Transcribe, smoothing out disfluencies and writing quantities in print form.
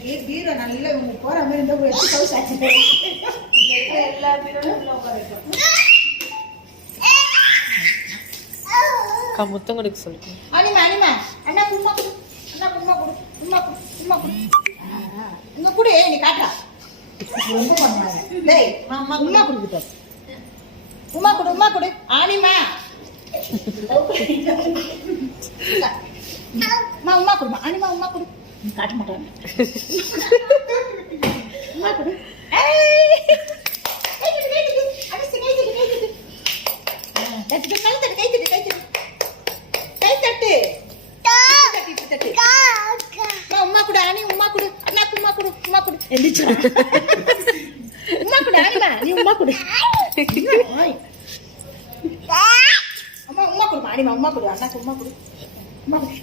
இன்னைக்கு பீரோ நல்ல இவங்க போற மாதிரி இருந்தா எடுத்து கவுஸ் ஆச்சு எல்லா பீரோவும் உள்ள உட்காந்துட்டோம். முத்தம் கொடுக்க சொல்லுங்க. அனிமா அனிமா அண்ணா கும்மா கொடு, அண்ணா கும்மா கொடு, கும்மா கொடு, கும்மா கொடு. இங்க கொடு, நீ காட்டா ரொம்ப பண்ணுவாங்க. டேய் மாமா உம்மா கொடுக்கிட்டோம். உம்மா கொடு, உம்மா கொடு. ஆனிமா மா உம்மா கொடுமா. ஆனிமா உம்மா கொடு. காட்ட மாட்டாங்க. உம்மா கொடு. ஏய் கை தட்டு கை தட்டு. அடிச்சு கை தட்டு கை தட்டு. தட்டு கை தட்டு கை தட்டு கை தட்டு. கை தட்டு. தட்டு தட்டு. மா உம்மா கொடு. ஆனி உம்மா கொடு. அண்ணாக்கு உம்மா கொடு. உம்மா கொடு. எந்திரிச்சு உம்மா கொடு. ஆனிமா நீ உம்மா கொடு. அம்மா உம்மா கொடு. ஆனிமா உம்மா கொடு. அண்ணாக்கு உம்மா கொடு. உம்மா கொடு.